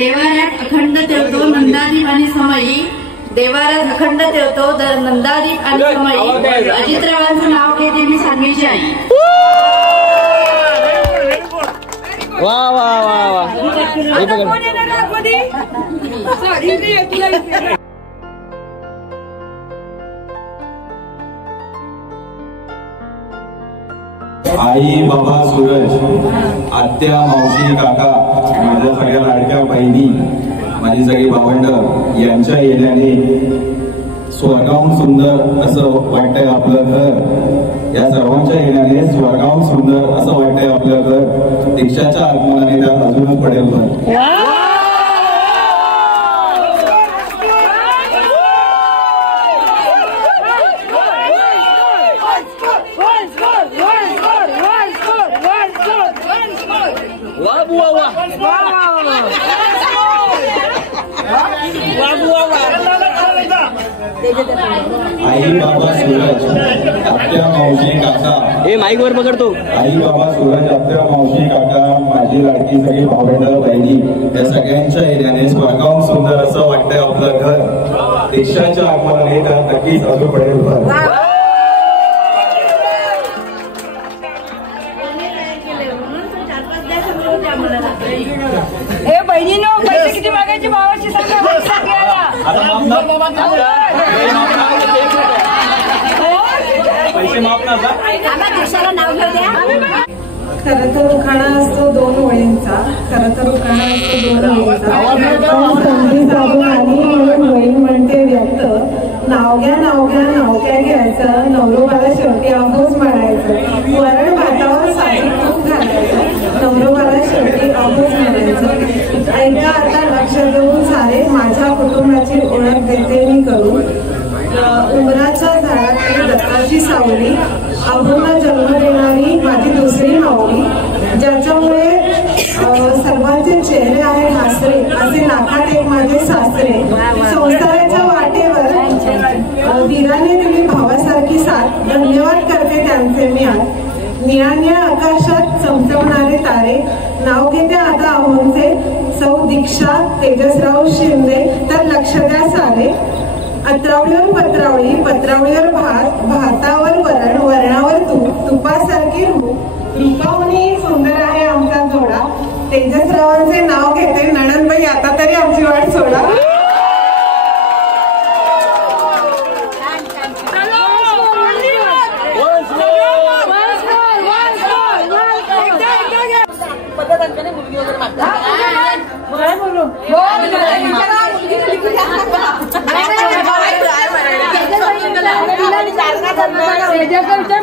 देवाऱ्यात अखंड तेवतो नंदादीप आणि समयी, देवाऱ्यात अखंड तेवतो नंदादीप आणि समयी, अजितरावांचं नाव घेते मी सांगलीची आई. वा वा वा वा. आई बाबा सूरज, आत्या मावशी काका, माझ्या सगळ्या लाडक्या बहिणी, माझी सगळी भावंड यांच्या येण्याने स्वर्गाहून सुंदर असं वाटतंय आपलं घर. या सर्वांच्या येण्याने स्वर्गाहून सुंदर असं वाटतंय आपलं घर. दीक्षाच्या आगमनाने त्यात अजूनच पडेल घर. आई बाबा सूरज, आत्या मावशी काका, हे माईक वर पकडतो. आई बाबा सूरज, आत्या मावशी काका, माझी लाडकी सगळी भावंड बहिणी, या सगळ्यांच्या येण्याने स्वर्गाहून सुंदर असं वाटतंय आपलं घर. दीक्षाच्या आगमनाने त्यात नक्कीच अजून पडेल घर. बहिणीनो पैसे किती मागायचे भावाची सांगा. पैसे माफ नका. खरं तर उखाणा असतो 2 ओळींचा. खरं तर उखाणा असतो 2 ओळींचा. संधी साधून आली म्हणून वळी म्हणते व्यक्त. नाव घ्या नाव घ्या नाव काय घ्यायचं. नवरोबाला शेवटी आंबूस म्हणायचं. वरण भातावर साधी तूप घालायचं. नवरोबाला शेवटी आंबूस म्हणायचं. ऐका आता लक्ष देऊन सारे माझ्या कुटुंबाची ओळख देते मी करून. उमराच्या झाडाखाली दत्ताची सावली, आंबूला जन्म देणारी माझी दुसरी माऊली, ज्याच्यामुळे सर्वांचे चेहरे आहेत हासरे, असे लाखात एक माझे सासरे. संसाराच्या वाटेवर वीराने दिली भावासारखी साथ. धन्यवाद करते त्यांचे मी आज. निळ्या आकाशात चमचमणारे तारे, नाव घेते आता अहोंचे. सौ दीक्षा तेजसराव शिंदे, तर लक्ष द्या सारे. अत्रावळीवर पत्रावळी, पत्रावळीवर भात, भातावर वरण, वरणावर तूप, तुपासारखी रूपावणी सुंदर आहे आमचा जोडा. तेजसरावांचे नाव घेते नणंदबाई, आता तरी आमची वाट सोडा.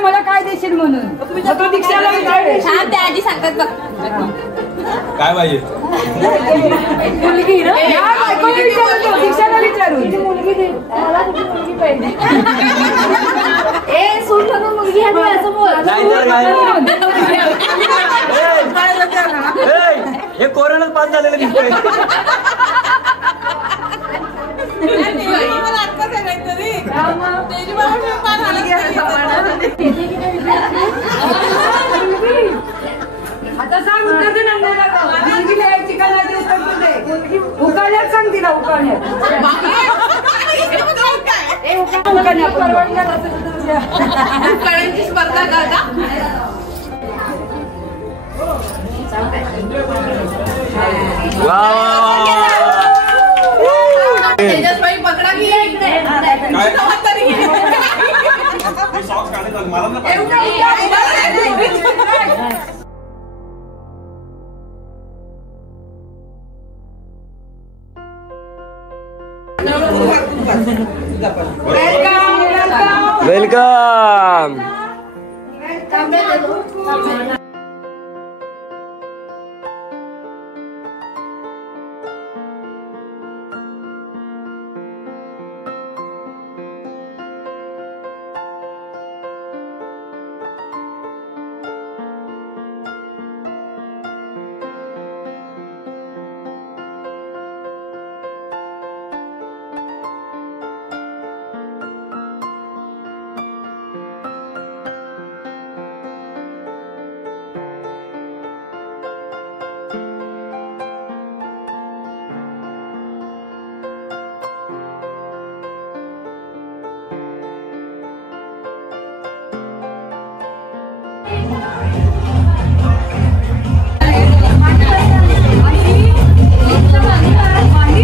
मला काय देशील म्हणून आधी सांगतात बघ. काय पाहिजे मुलगी दीक्षाला विचारू. मुलगी पाहिजे. ए सूट म्हणून मुलगी असं बोल. हे कोरोनात पास झालेलं दिसतंय. आता सांग उत्तर दे नंदेला. मुलगी द्यायची का नाही देऊ. उकाळ्यात सांग तिला. उकाळ्यात परवडणार उकाळ्यांची स्पर्धा का आता. तेजसबाई पकडा की इकडे. वेलकम. आणि